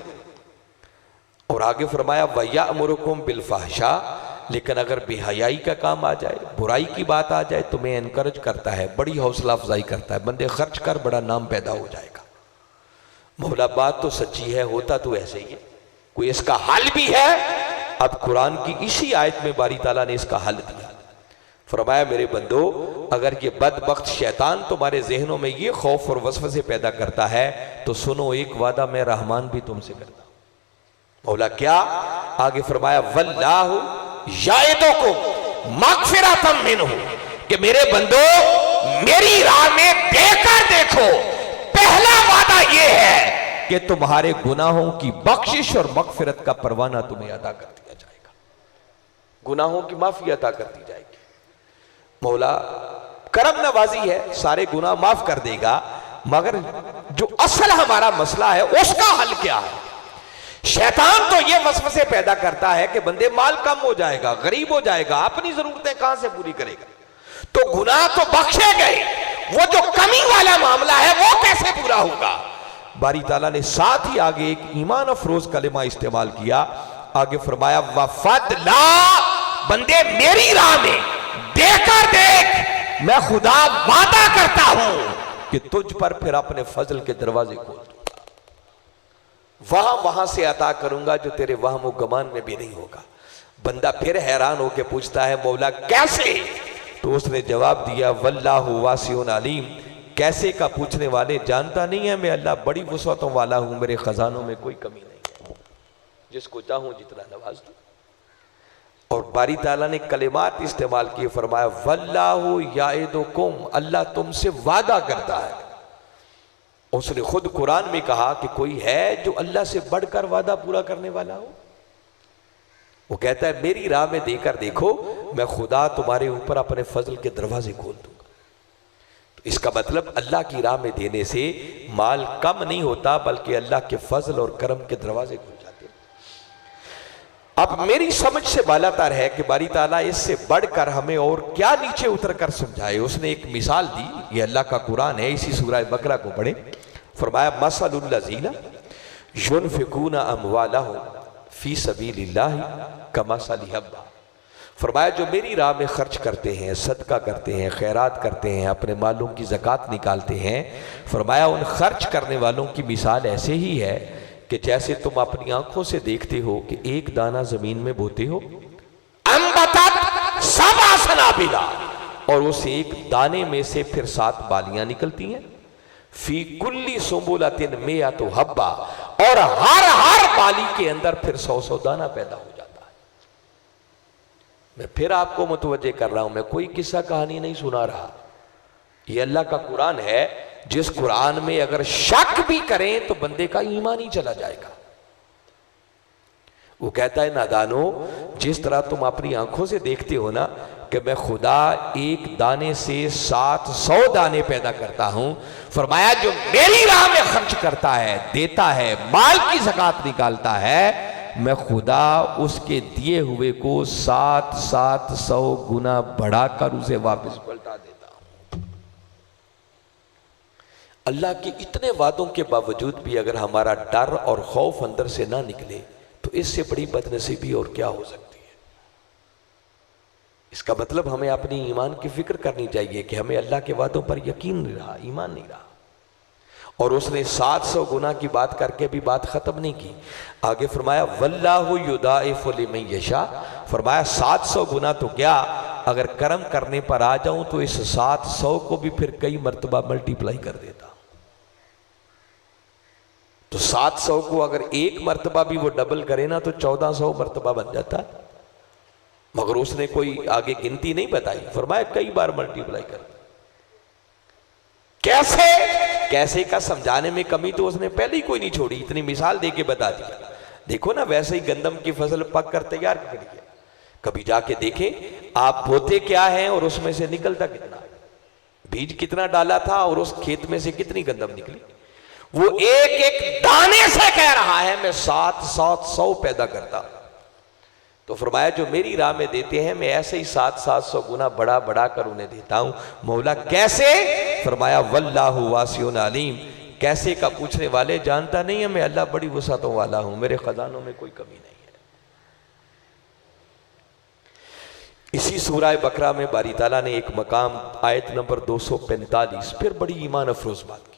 اور آگے فرمایا وَيَأْمُرُكُمْ بِالْفَحْشَاءِ, لیکن اگر بے حیائی کا کام آ جائے, برائی کی بات آ جائے, تمہیں انکرج کرتا ہے, بڑی حوصلہ افزائی کرتا ہے, بندے خرچ کر, بڑا نام پیدا ہو جائے گا. مولا بات تو سچی ہے, ہوتا تو ایسے ہی ہے, کوئی اس کا حل بھی ہے. اب قرآن کی اسی آیت میں باری تعالیٰ نے اس کا حل دیا. فرمایا میرے بندو, اگر یہ بدبخت شیطان تمہارے ذہنوں میں یہ خوف اور وسوسے پیدا کرتا ہے تو سنو, ایک وعدہ میں رحمان بھی تم سے کرتا ہوں. مولا کیا؟ آگے فرمایا واللہ یعدکم مغفرۃ منہ, کہ میرے بندو میری راہ میں دے کر دیکھو, پہلا وعدہ یہ ہے کہ تمہارے گناہوں کی بخشش اور مغفرت کا پروانہ تمہیں عطا کر دیا جائے گا, گناہوں کی معافی عطا کر دی جائے گی. مولا کرم نوازی ہے, سارے گناہ معاف کر دے گا, مگر جو اصل ہمارا مسئلہ ہے اس کا حل کیا ہے؟ شیطان تو یہ وسوسے پیدا کرتا ہے کہ بندے مال کم ہو جائے گا, غریب ہو جائے گا, اپنی ضرورتیں کہاں سے پوری کرے گا, تو گناہ تو بخشے گئے, وہ جو کمی والا معاملہ ہے وہ کیسے پورا ہوگا؟ باری تعالیٰ نے ساتھ ہی آگے ایک ایمان افروز کلمہ استعمال کیا. آگے فرمایا وَفَضْلًا, بندے میری راہ میں دے کر دیکھ, میں خدا وعدہ کرتا ہوں کہ تجھ پر پھر اپنے فضل کے دروازے کھول دوں, وہاں سے عطا کروں گا جو تیرے وہم و گمان میں بھی نہیں ہوگا. بندہ پھر حیران ہو کے پوچھتا ہے مولا کیسے؟ تو اس نے جواب دیا واللہ واسع علیم, کیسے کا پوچھنے والے جانتا نہیں ہے, میں اللہ بڑی وسعتوں والا ہوں, میرے خزانوں میں کوئی کمی نہیں ہے, جس کو چاہوں جتنا نواز دوں. اور باری تعالیٰ نے کلمات استعمال کیے, فرمایا واللہ یعدکم, اللہ تم سے وعدہ کرتا ہے. اس نے خود قرآن میں کہا کہ کوئی ہے جو اللہ سے بڑھ کر وعدہ پورا کرنے والا ہو؟ وہ کہتا ہے میری راہ میں دے کر دیکھو, میں خدا تمہارے اوپر اپنے فضل کے دروازے کھول دوں گا. تو اس کا مطلب اللہ کی راہ میں دینے سے مال کم نہیں ہوتا, بلکہ اللہ کے فضل اور کرم کے دروازے کھل جاتے ہیں. اب میری سمجھ سے بالا تر ہے کہ باری تعالیٰ اس سے بڑھ کر ہمیں اور کیا نیچے اتر کر سمجھائے. اس نے ایک مثال دی, یہ اللہ کا قرآن ہے, اسی سورہ بقرہ کو پڑھیں. فرمایا مثل الذین ينفقون اموالهم فی سبیل اللہ کمثل حبۃ, فرمایا جو میری راہ میں خرچ کرتے ہیں, صدقہ کرتے ہیں, خیرات کرتے ہیں, اپنے مالوں کی زکوٰۃ نکالتے ہیں, فرمایا ان خرچ کرنے والوں کی مثال ایسے ہی ہے کہ جیسے تم اپنی آنکھوں سے دیکھتے ہو کہ ایک دانہ زمین میں بوتے ہو, انبتت سبع سنابلا, اور اس ایک دانے میں سے پھر 7 بالیاں نکلتی ہیں, فی کلی سنبلۃ مئۃ حبہ, اور ہر بالی کے اندر پھر 100 دانہ پیدا ہو جاتا ہے. میں پھر آپ کو متوجہ کر رہا ہوں, میں کوئی قصہ کہانی نہیں سنا رہا, یہ اللہ کا قرآن ہے, جس قرآن میں اگر شک بھی کریں تو بندے کا ایمان ہی چلا جائے گا. وہ کہتا ہے نادانو, جس طرح تم اپنی آنکھوں سے دیکھتے ہو نا کہ میں خدا ایک دانے سے 700 دانے پیدا کرتا ہوں, فرمایا جو میری راہ میں خرچ کرتا ہے, دیتا ہے, مال کی زکوٰۃ نکالتا ہے, میں خدا اس کے دیے ہوئے کو 700 گنا بڑھا کر اسے واپس پلٹا دیتا ہوں. اللہ کے اتنے وعدوں کے باوجود بھی اگر ہمارا ڈر اور خوف اندر سے نہ نکلے تو اس سے بڑی بدنصیبی اور کیا ہو سکتی ہے. اس کا مطلب ہمیں اپنی ایمان کی فکر کرنی چاہیے کہ ہمیں اللہ کے وعدوں پر یقین نہیں رہا, ایمان نہیں رہا. اور اس نے 700 گنا کی بات کر کے بھی بات ختم نہیں کی. آگے فرمایا واللہ یضاعف لمن یشاء. فرمایا 700 گنا تو کیا، اگر کرم کرنے پر آ جاؤں تو اس 700 کو بھی پھر کئی مرتبہ ملٹیپلائی کر دیتا. تو 700 کو اگر ایک مرتبہ بھی وہ ڈبل کرے نا تو 1400 مرتبہ بن جاتا. مگر اس نے کوئی آگے گنتی نہیں بتائی، فرمایا کئی بار ملٹیپلائی کر. کیسے؟ کیسے کا سمجھانے میں کمی تو اس نے پہلے ہی کوئی نہیں چھوڑی، اتنی مثال دے کے بتا دیا. دیکھو نا ویسے ہی گندم کی فصل پک کر تیار کر لیا، کبھی جا کے دیکھیں آپ بوتے کیا ہیں اور اس میں سے نکلتا کتنا، بیج کتنا ڈالا تھا اور اس کھیت میں سے کتنی گندم نکلی. وہ ایک ایک دانے سے کہہ رہا ہے میں 700 پیدا کرتا. تو فرمایا جو میری راہ میں دیتے ہیں میں ایسے ہی 700 گنا بڑا بڑا کر انہیں دیتا ہوں. مولا کیسے؟ فرمایا واللہ واسع علیم. کیسے کا پوچھنے والے جانتا نہیں ہے میں اللہ بڑی وسعتوں والا ہوں، میرے خزانوں میں کوئی کمی نہیں ہے. اسی سورہ بقرہ میں باری تعالیٰ نے ایک مقام آیت نمبر 245 پھر بڑی ایمان افروز بات کی.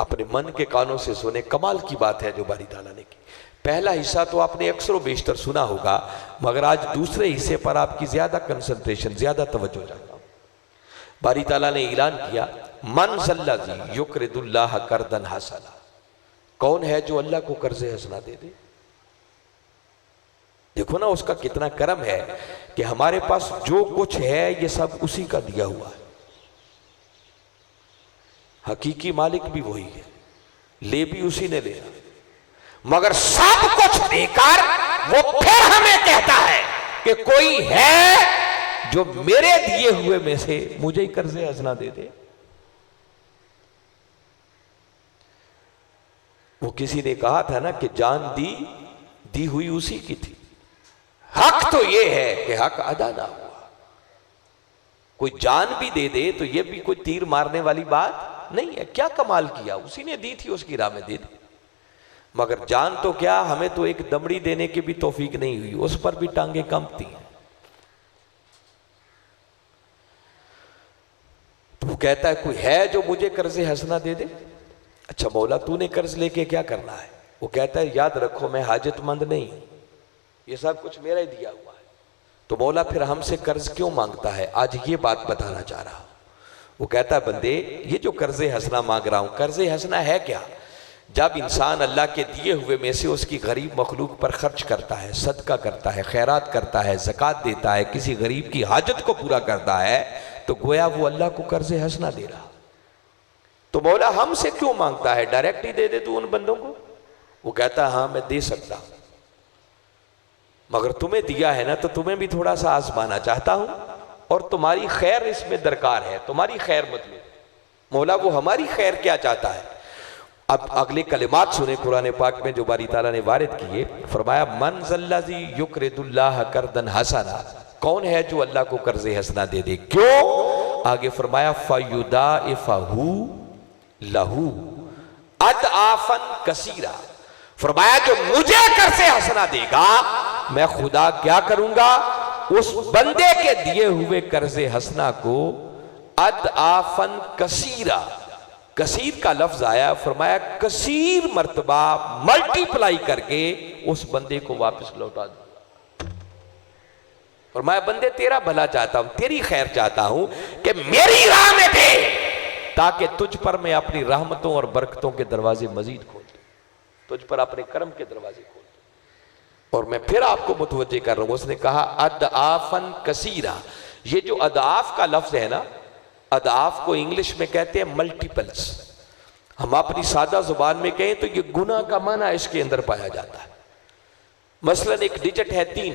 اپنے من کے کانوں سے سنے، کمال کی بات ہے جو باری تعالیٰ نے کی. پہلا حصہ تو آپ نے اکثر و بیشتر سنا ہوگا، مگر آج دوسرے حصے پر آپ کی زیادہ کنسنٹریشن، زیادہ توجہ چاہتا ہوں. باری تعالیٰ نے اعلان کیا من ذا الذی یقرض اللہ قرضا حسنا. کون ہے جو اللہ کو قرض حسنا دے دے؟ دیکھو نا اس کا کتنا کرم ہے کہ ہمارے پاس جو کچھ ہے یہ سب اسی کا دیا ہوا ہے. حقیقی مالک بھی وہی ہے، لے بھی اسی نے لیا، مگر سب کچھ دے کر وہ پھر ہمیں کہتا ہے کہ کوئی ہے جو میرے دیے ہوئے میں سے مجھے ہی قرض حسنا دے دے. وہ کسی نے کہا تھا نا کہ جان دی ہوئی اسی کی تھی. حق تو یہ ہے کہ حق ادا نہ ہوا. کوئی جان بھی دے دے تو یہ بھی کوئی تیر مارنے والی بات نہیں ہے. کیا کمال کیا، اسی نے دی تھی، اس کی راہ میں دے دی. مگر جان تو کیا، ہمیں تو ایک دمڑی دینے کی بھی توفیق نہیں ہوئی، اس پر بھی ٹانگیں کانپتی ہیں. تو وہ کہتا ہے کوئی ہے جو مجھے قرض حسنا دے دے. اچھا مولا تو نے قرض لے کے کیا کرنا ہے؟ وہ کہتا ہے یاد رکھو میں حاجت مند نہیں، یہ سب کچھ میرا ہی دیا ہوا ہے. تو مولا پھر ہم سے قرض کیوں مانگتا ہے؟ آج یہ بات بتانا چاہ رہا ہوں. وہ کہتا ہے بندے یہ جو قرض حسنا مانگ رہا ہوں، قرض حسنا ہے کیا؟ جب انسان اللہ کے دیے ہوئے میں سے اس کی غریب مخلوق پر خرچ کرتا ہے، صدقہ کرتا ہے، خیرات کرتا ہے، زکوٰۃ دیتا ہے، کسی غریب کی حاجت کو پورا کرتا ہے، تو گویا وہ اللہ کو قرض حسنا دے رہا. تو مولا ہم سے کیوں مانگتا ہے؟ ڈائریکٹ ہی دے دے تو ان بندوں کو. وہ کہتا ہے ہاں میں دے سکتا ہوں، مگر تمہیں دیا ہے نا تو تمہیں بھی تھوڑا سا آزمانا چاہتا ہوں، اور تمہاری خیر اس میں درکار ہے، تمہاری خیر مطلوب. مولا وہ ہماری خیر کیا چاہتا ہے؟ اب اگلے کلمات سنیں قرآن پاک میں جو باری تعالیٰ نے وارد کیے. فرمایا من ذا الذی یقرض اللہ قرضا حسنا. کون ہے جو اللہ کو قرض حسنا دے دے؟ کیوں؟ آگے فرمایا فیضاعفہ لہو اضعافا کثیرا. فرمایا جو مجھے قرض حسنا دے گا میں خدا کیا کروں گا؟ اس بندے کے دیے ہوئے قرض حسنا کو اضعافا کثیرا، کثیر کا لفظ آیا، فرمایا کثیر مرتبہ ملٹیپلائی کر کے اس بندے کو واپس لوٹا دوں. فرمایا بندے تیرا بھلا چاہتا ہوں، تیری خیر چاہتا ہوں کہ میری راہ میں دے، تاکہ تجھ پر میں اپنی رحمتوں اور برکتوں کے دروازے مزید کھول دوں، تجھ پر اپنے کرم کے دروازے کھول دوں. اور میں پھر آپ کو متوجہ کر رہا ہوں، اس نے کہا اضعافا کثیرا. یہ جو اضعاف کا لفظ ہے نا، اضعاف کو انگلش میں کہتے ہیں ملٹیپلز. ہم اپنی سادہ زبان میں کہیں تو یہ گناہ کا معنی اس کے اندر پایا جاتا ہے. مثلا ایک ڈیجٹ ہے 3،